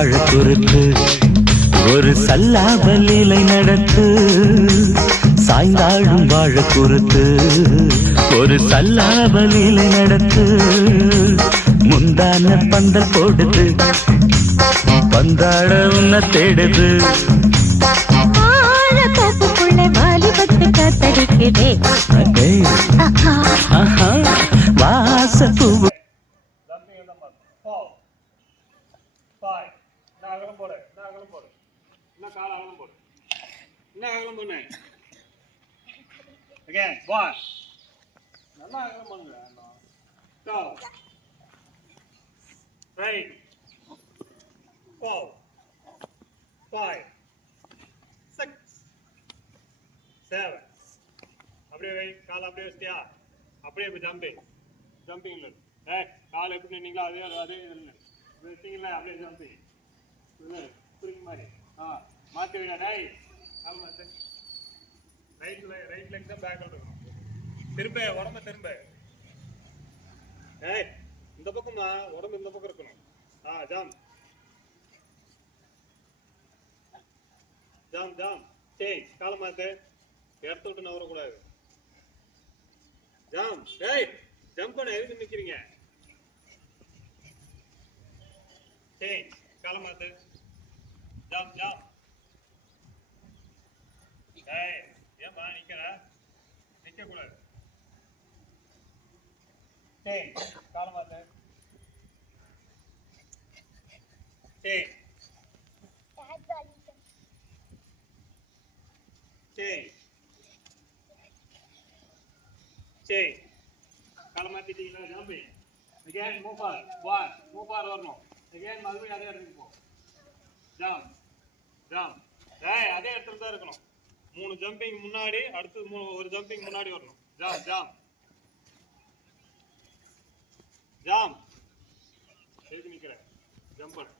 வாழ குறுக்கு ஒரு சல்லாபலீலை நடத்து சாய்ந்தாடும் வாழ குறுத்து ஒரு சல்லாபலீலை நடத்து முந்தான பந்தல் போடுது பந்தாட உன்ன தேடுது வாசப்பூ Again, one. நல்லா அகலம் பண்ணுங்க. Go. 3 4 5 6 7 அப்படியே வை கால் அப்படியே வச்சியா அப்படியே ஜம்பிங்ல கால் எப்படி நின்னீங்களோ அதே வச்சிங்களா அப்படியே ஜம்பிங் புரியுங்க மாதிரி மாற்றி வைங்க டேய் கால் மாற்று ரைட் லெக் தான் பேக் இருக்கணும் திரும்ப உடம்ப திரும்ப இந்த பக்கமா உடம்பு இந்த பக்கம் இருக்கணும் ஜாம் ஜாம் ஜாம் சேஞ்ச் கால மாத்து இடத்த விட்டு நவரக்கூடாது ஜாம் ஜம்ப் பண்ண எதுக்கு நிக்கிறீங்க சேஞ்ச் கால மாத்து ஜாம் ஜாம் ஏன்பா நிக்கிற நிக்க கூடாது கால மாத்து கால மாத்திட்டீங்களா ஜாம்பி again move forward வரணும் again மறுபடியும் அதே இடத்துக்கு போ ஜாம் ஜாம் அதே இடத்துல தான் இருக்கணும் 3 ஜம்பிங் முன்னாடி அடுத்து ஒரு ஜம்பிங் முன்னாடி வரணும் ஜாம் ஜாம் ஜாம் எதுக்கு நிக்கிற ஜம்ப் பண்ணு